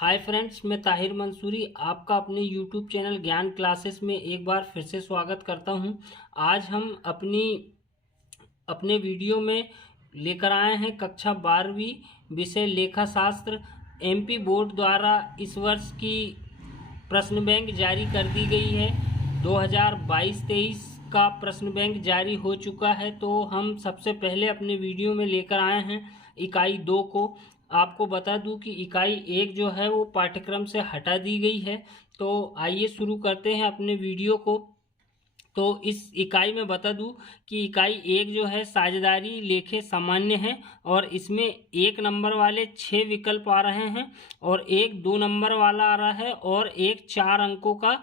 Hi friends, मैं ताहिर मंसूरी आपका अपने यूट्यूब चैनल ज्ञान क्लासेस में एक बार फिर से स्वागत करता हूं। आज हम अपने वीडियो में लेकर आए हैं कक्षा 12वीं विषय लेखा शास्त्र। एमपी बोर्ड द्वारा इस वर्ष की प्रश्न बैंक जारी कर दी गई है। 2022-23 का प्रश्न बैंक जारी हो चुका है। तो हम सबसे पहले अपने वीडियो में लेकर आए हैं इकाई 2 को। आपको बता दूं कि इकाई 1 जो है वो पाठ्यक्रम से हटा दी गई है। तो आइए शुरू करते हैं अपने वीडियो को। तो इस इकाई में बता दूं कि इकाई 1 जो है साझेदारी लेखे सामान्य है और इसमें 1 नंबर वाले 6 विकल्प आ रहे हैं और एक 2 नंबर वाला आ रहा है और एक 4 अंकों का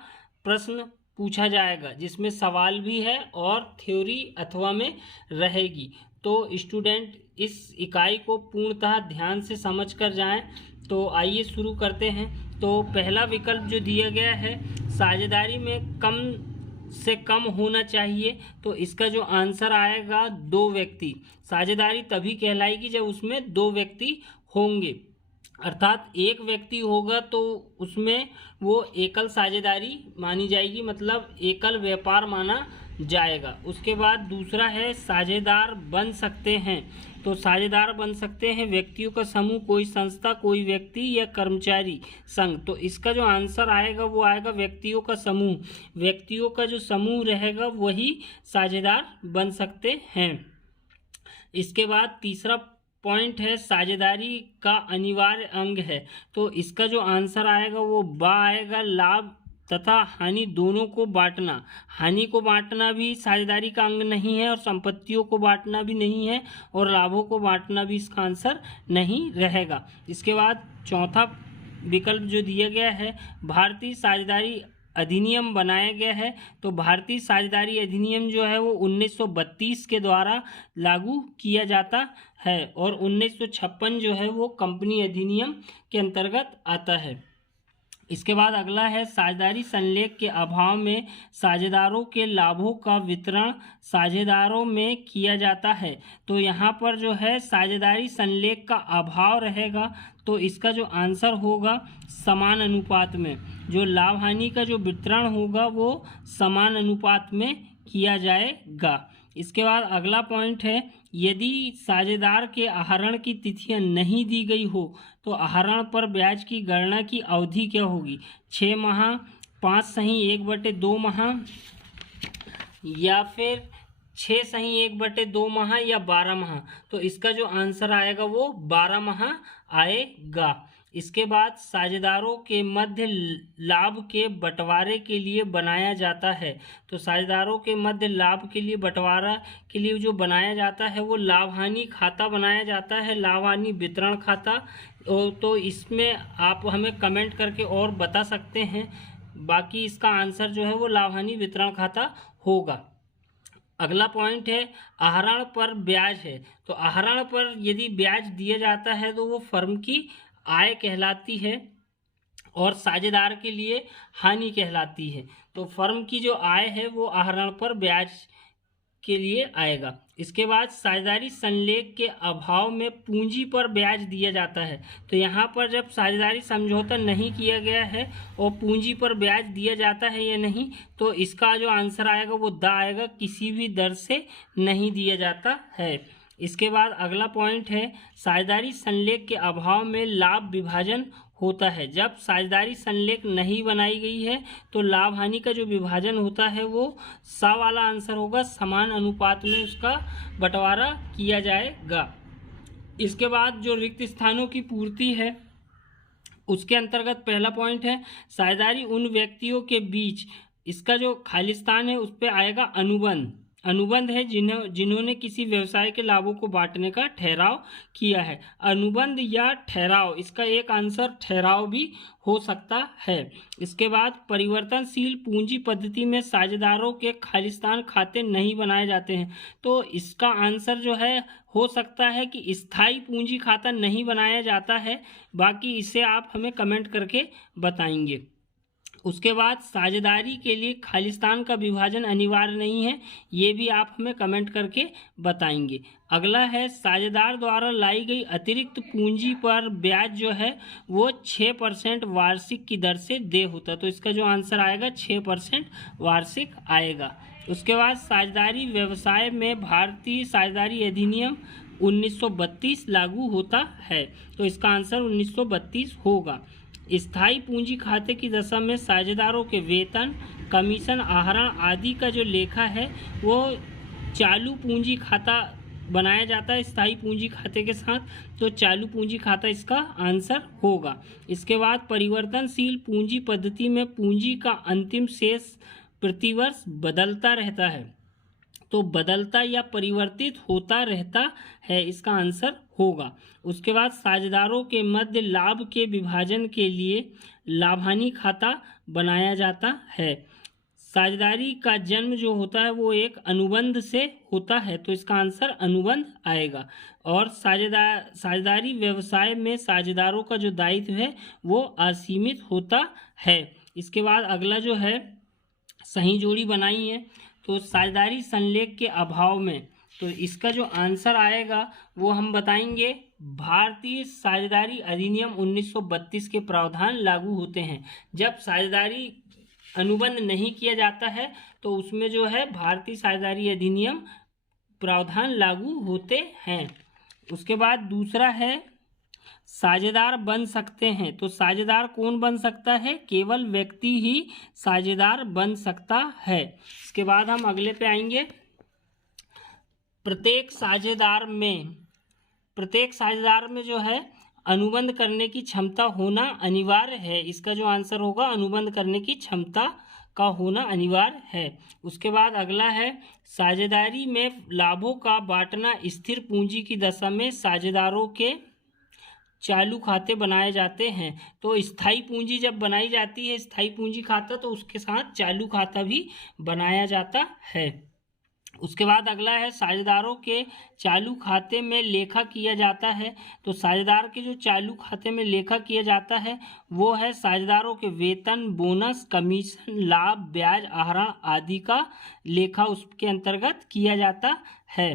प्रश्न पूछा जाएगा जिसमें सवाल भी है और थ्योरी अथवा में रहेगी। तो स्टूडेंट इस इकाई को पूर्णतः ध्यान से समझ कर जाएं। तो आइए शुरू करते हैं। तो पहला विकल्प जो दिया गया है, साझेदारी में कम से कम होना चाहिए। तो इसका जो आंसर आएगा 2 व्यक्ति। साझेदारी तभी कहलाएगी जब उसमें 2 व्यक्ति होंगे, अर्थात एक व्यक्ति होगा तो उसमें वो एकल साझेदारी मानी जाएगी, मतलब एकल व्यापार माना जाएगा। उसके बाद दूसरा है साझेदार बन सकते हैं। तो साझेदार बन सकते हैं व्यक्तियों का समूह, कोई संस्था, कोई व्यक्ति या कर्मचारी संघ। तो इसका जो आंसर आएगा वो आएगा व्यक्तियों का समूह। व्यक्तियों का जो समूह रहेगा वही साझेदार बन सकते हैं। इसके बाद तीसरा पॉइंट है साझेदारी का अनिवार्य अंग है। तो इसका जो आंसर आएगा वो आएगा, लाभ तथा हानि दोनों को बांटना। हानि को बांटना भी साझेदारी का अंग नहीं है और संपत्तियों को बांटना भी नहीं है और लाभों को बांटना भी इसका आंसर नहीं रहेगा। इसके बाद चौथा विकल्प जो दिया गया है, भारतीय साझेदारी अधिनियम बनाया गया है। तो भारतीय साझेदारी अधिनियम जो है वो 1932 के द्वारा लागू किया जाता है और 1956 जो है वो कंपनी अधिनियम के अंतर्गत आता है। इसके बाद अगला है साझेदारी संलेख के अभाव में साझेदारों के लाभों का वितरण साझेदारों में किया जाता है। तो यहाँ पर जो है साझेदारी संलेख का अभाव रहेगा। तो इसका जो आंसर होगा समान अनुपात में, जो लाभ हानि का जो वितरण होगा वो समान अनुपात में किया जाएगा। इसके बाद अगला पॉइंट है, यदि साझेदार के आहरण की तिथियां नहीं दी गई हो तो आहरण पर ब्याज की गणना की अवधि क्या होगी? 6 माह, 5 सही 1/2 माह, या फिर 6 सही 1/2 माह या 12 माह। तो इसका जो आंसर आएगा वो 12 माह आएगा। इसके बाद साझेदारों के मध्य लाभ के बंटवारे के लिए बनाया जाता है। तो साझेदारों के मध्य लाभ के लिए बंटवारा के लिए जो बनाया जाता है वो लाभ हानि खाता बनाया जाता है, लाभ हानि वितरण खाता। तो इसमें आप हमें कमेंट करके और बता सकते हैं। बाकी इसका आंसर जो है वो लाभ हानि वितरण खाता होगा। अगला पॉइंट है आहरण पर ब्याज है। तो आहरण पर यदि ब्याज दिया जाता है तो वो फर्म की आय कहलाती है और साझेदार के लिए हानि कहलाती है। तो फर्म की जो आय है वो आहरण पर ब्याज के लिए आएगा। इसके बाद साझेदारी संलेख के अभाव में पूंजी पर ब्याज दिया जाता है। तो यहाँ पर जब साझेदारी समझौता नहीं किया गया है और पूंजी पर ब्याज दिया जाता है या नहीं, तो इसका जो आंसर आएगा वो आएगा, किसी भी दर से नहीं दिया जाता है। इसके बाद अगला पॉइंट है साझेदारी संलेख के अभाव में लाभ विभाजन होता है। जब साझेदारी संलेख नहीं बनाई गई है तो लाभ हानि का जो विभाजन होता है वो वाला आंसर होगा, समान अनुपात में उसका बंटवारा किया जाएगा। इसके बाद जो रिक्त स्थानों की पूर्ति है उसके अंतर्गत पहला पॉइंट है साझेदारी उन व्यक्तियों के बीच, इसका जो खाली स्थान है उस पर आएगा अनुबंध। अनुबंध है जिन्होंने किसी व्यवसाय के लाभों को बांटने का ठहराव किया है। अनुबंध या ठहराव, इसका एक आंसर ठहराव भी हो सकता है। इसके बाद परिवर्तनशील पूंजी पद्धति में साझेदारों के खालिस्तान खाते नहीं बनाए जाते हैं। तो इसका आंसर जो है हो सकता है कि स्थायी पूंजी खाता नहीं बनाया जाता है। बाकी इसे आप हमें कमेंट करके बताएंगे। उसके बाद साझेदारी के लिए खालिस्तान का विभाजन अनिवार्य नहीं है, ये भी आप हमें कमेंट करके बताएंगे। अगला है साझेदार द्वारा लाई गई अतिरिक्त पूंजी पर ब्याज जो है वो 6% वार्षिक की दर से देय होता है। तो इसका जो आंसर आएगा 6% वार्षिक आएगा। उसके बाद साझेदारी व्यवसाय में भारतीय साझेदारी अधिनियम 1932 लागू होता है। तो इसका आंसर 1932 होगा। स्थायी पूंजी खाते की दशा में साझेदारों के वेतन, कमीशन, आहरण आदि का जो लेखा है वो चालू पूंजी खाता बनाया जाता है स्थायी पूंजी खाते के साथ। तो चालू पूंजी खाता इसका आंसर होगा। इसके बाद परिवर्तनशील पूंजी पद्धति में पूंजी का अंतिम शेष प्रतिवर्ष बदलता रहता है। तो बदलता या परिवर्तित होता रहता है, इसका आंसर होगा। उसके बाद साझेदारों के मध्य लाभ के विभाजन के लिए लाभानी खाता बनाया जाता है। साझेदारी का जन्म जो होता है वो एक अनुबंध से होता है। तो इसका आंसर अनुबंध आएगा। और साझेदारी व्यवसाय में साझेदारों का जो दायित्व है वो असीमित होता है। इसके बाद अगला जो है सही जोड़ी बनाई है। तो साझेदारी संलेख के अभाव में, तो इसका जो आंसर आएगा वो हम बताएंगे भारतीय साझेदारी अधिनियम 1932 के प्रावधान लागू होते हैं। जब साझेदारी अनुबंध नहीं किया जाता है तो उसमें जो है भारतीय साझेदारी अधिनियम प्रावधान लागू होते हैं। उसके बाद दूसरा है साझेदार बन सकते हैं। तो साझेदार कौन बन सकता है? केवल व्यक्ति ही साझेदार बन सकता है। इसके बाद हम अगले पे आएंगे। प्रत्येक साझेदार में जो है अनुबंध करने की क्षमता होना अनिवार्य है। इसका जो आंसर होगा अनुबंध करने की क्षमता का होना अनिवार्य है। उसके बाद अगला है साझेदारी में लाभों का बांटना स्थिर पूंजी की दशा में साझेदारों के चालू खाते बनाए जाते हैं। तो स्थायी पूंजी जब बनाई जाती है स्थायी पूंजी खाता, तो उसके साथ चालू खाता भी बनाया जाता है। उसके बाद अगला है साझेदारों के चालू खाते में लेखा किया जाता है। तो साझेदार के जो चालू खाते में लेखा किया जाता है वो है साझेदारों के वेतन, बोनस, कमीशन, लाभ, ब्याज, आहरण आदि का लेखा उसके अंतर्गत किया जाता है।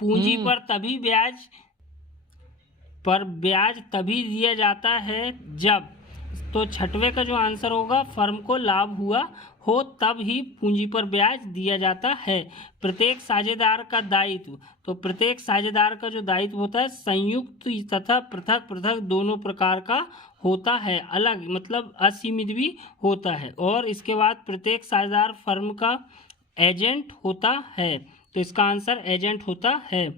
पूंजी पर ब्याज तभी दिया जाता है जब, तो छठवें का जो आंसर होगा फर्म को लाभ हुआ हो तब ही पूंजी पर ब्याज दिया जाता है। प्रत्येक साझेदार का दायित्व, तो प्रत्येक साझेदार का जो दायित्व होता है संयुक्त तथा पृथक पृथक दोनों प्रकार का होता है। अलग मतलब असीमित भी होता है। और इसके बाद प्रत्येक साझेदार फर्म का एजेंट होता है। तो इसका आंसर एजेंट होता है।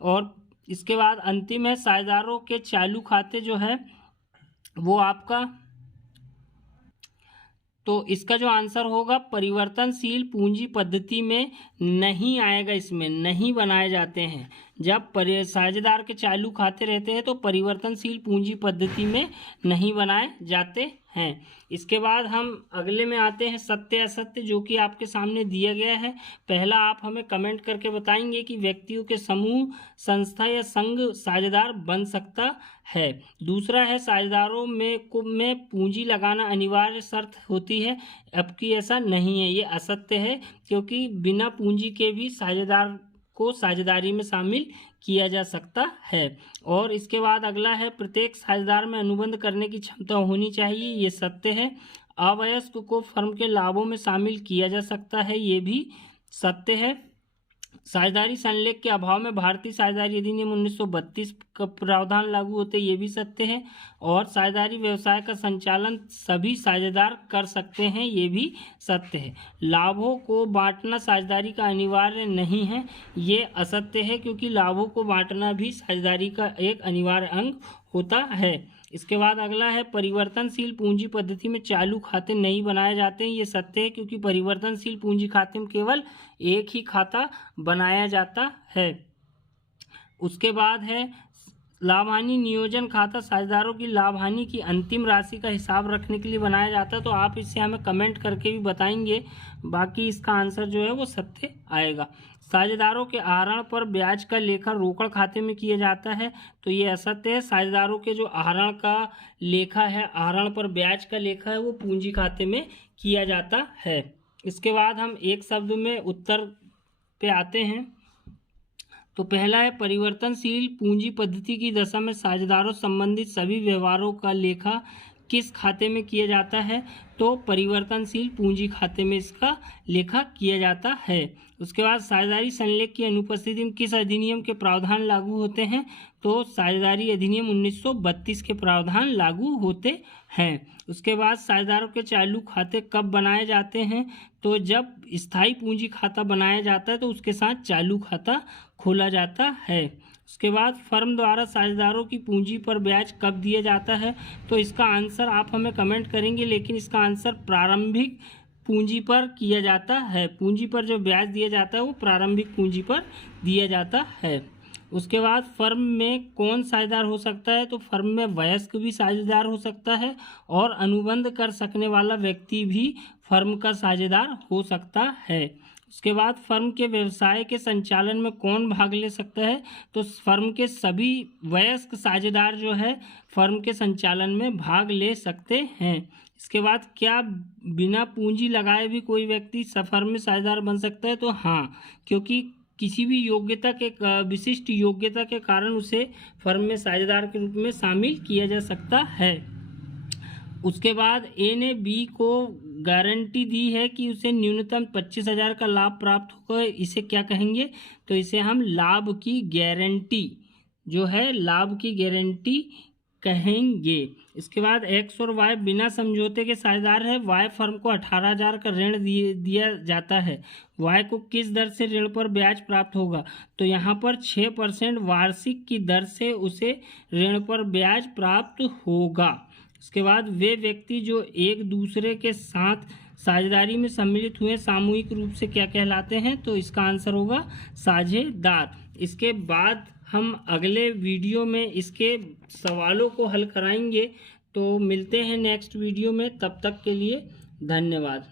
और इसके बाद अंतिम है साझेदारों के चालू खाते जो है वो आपका, तो इसका जो आंसर होगा परिवर्तनशील पूंजी पद्धति में नहीं आएगा, इसमें नहीं बनाए जाते हैं। जब साझेदार के चालू खाते रहते हैं तो परिवर्तनशील पूंजी पद्धति में नहीं बनाए जाते हैं। इसके बाद हम अगले में आते हैं सत्य असत्य, जो कि आपके सामने दिया गया है। पहला आप हमें कमेंट करके बताएंगे कि व्यक्तियों के समूह, संस्था या संघ साझेदार बन सकता है। दूसरा है साझेदारों में पूंजी लगाना अनिवार्य शर्त होती है, जबकि ऐसा नहीं है, ये असत्य है, क्योंकि बिना पूंजी के भी साझेदार को साझेदारी में शामिल किया जा सकता है। और इसके बाद अगला है प्रत्येक साझेदार में अनुबंध करने की क्षमता होनी चाहिए, ये सत्य है। अवयस्क को फर्म के लाभों में शामिल किया जा सकता है, ये भी सत्य है। साझेदारी संलेख के अभाव में भारतीय साझेदारी अधिनियम 1932 का प्रावधान लागू होते, ये भी सत्य है। और साझेदारी व्यवसाय का संचालन सभी साझेदार कर सकते हैं, ये भी सत्य है। लाभों को बांटना साझेदारी का अनिवार्य नहीं है, ये असत्य है, क्योंकि लाभों को बांटना भी साझेदारी का एक अनिवार्य अंग होता है। इसके बाद अगला है परिवर्तनशील पूंजी पद्धति में चालू खाते नहीं बनाए जाते हैं, ये सत्य है, क्योंकि परिवर्तनशील पूंजी खाते में केवल एक ही खाता बनाया जाता है। उसके बाद है लाभ हानि नियोजन खाता साझेदारों की लाभ हानि की अंतिम राशि का हिसाब रखने के लिए बनाया जाता है। तो आप इससे हमें कमेंट करके भी बताएंगे, बाकी इसका आंसर जो है वो सत्य आएगा। साझेदारों के आहरण पर ब्याज का लेखा रोकड़ खाते में किया जाता है, तो ये असत्य है। साझेदारों के जो आहरण का लेखा है, आहरण पर ब्याज का लेखा है, वो पूंजी खाते में किया जाता है। इसके बाद हम एक शब्द में उत्तर पे आते हैं। तो पहला है परिवर्तनशील पूंजी पद्धति की दशा में साझेदारों संबंधित सभी व्यवहारों का लेखा किस खाते में किया जाता है? तो परिवर्तनशील पूंजी खाते में इसका लेखा किया जाता है। उसके बाद साझेदारी संलेख की अनुपस्थिति में किस अधिनियम के प्रावधान लागू होते हैं? तो साझेदारी अधिनियम 1932 के प्रावधान लागू होते हैं। उसके बाद साझेदारों के चालू खाते कब बनाए जाते हैं? तो जब स्थायी पूंजी खाता बनाया जाता है तो उसके साथ चालू खाता खोला जाता है। उसके बाद फर्म द्वारा साझेदारों की पूंजी पर ब्याज कब दिया जाता है? तो इसका आंसर आप हमें कमेंट करेंगे, लेकिन इसका आंसर प्रारंभिक पूंजी पर किया जाता है। पूंजी पर जो ब्याज दिया जाता है वो प्रारंभिक पूंजी पर दिया जाता है। उसके बाद फर्म में कौन साझेदार हो सकता है? तो फर्म में वयस्क भी साझेदार हो सकता है और अनुबंध कर सकने वाला व्यक्ति भी फर्म का साझेदार हो सकता है। उसके बाद फर्म के व्यवसाय के संचालन में कौन भाग ले सकता है? तो फर्म के सभी वयस्क साझेदार जो है फर्म के संचालन में भाग ले सकते हैं। इसके बाद क्या बिना पूंजी लगाए भी कोई व्यक्ति फर्म में साझेदार बन सकता है? तो हाँ, क्योंकि किसी भी योग्यता के विशिष्ट योग्यता के कारण उसे फर्म में साझेदार के रूप में शामिल किया जा सकता है। उसके बाद ए ने बी को गारंटी दी है कि उसे न्यूनतम 25,000 का लाभ प्राप्त होगा, इसे क्या कहेंगे? तो इसे हम लाभ की गारंटी जो है, लाभ की गारंटी कहेंगे। इसके बाद एक्स और वाई बिना समझौते के साझेदार है। वाई फर्म को 18,000 का ऋण दिया जाता है। वाई को किस दर से ऋण पर ब्याज प्राप्त होगा? तो यहाँ पर 6% वार्षिक की दर से उसे ऋण पर ब्याज प्राप्त होगा। उसके बाद वे व्यक्ति जो एक दूसरे के साथ साझेदारी में सम्मिलित हुए सामूहिक रूप से क्या कहलाते हैं? तो इसका आंसर होगा साझेदार। इसके बाद हम अगले वीडियो में इसके सवालों को हल कराएंगे। तो मिलते हैं नेक्स्ट वीडियो में, तब तक के लिए धन्यवाद।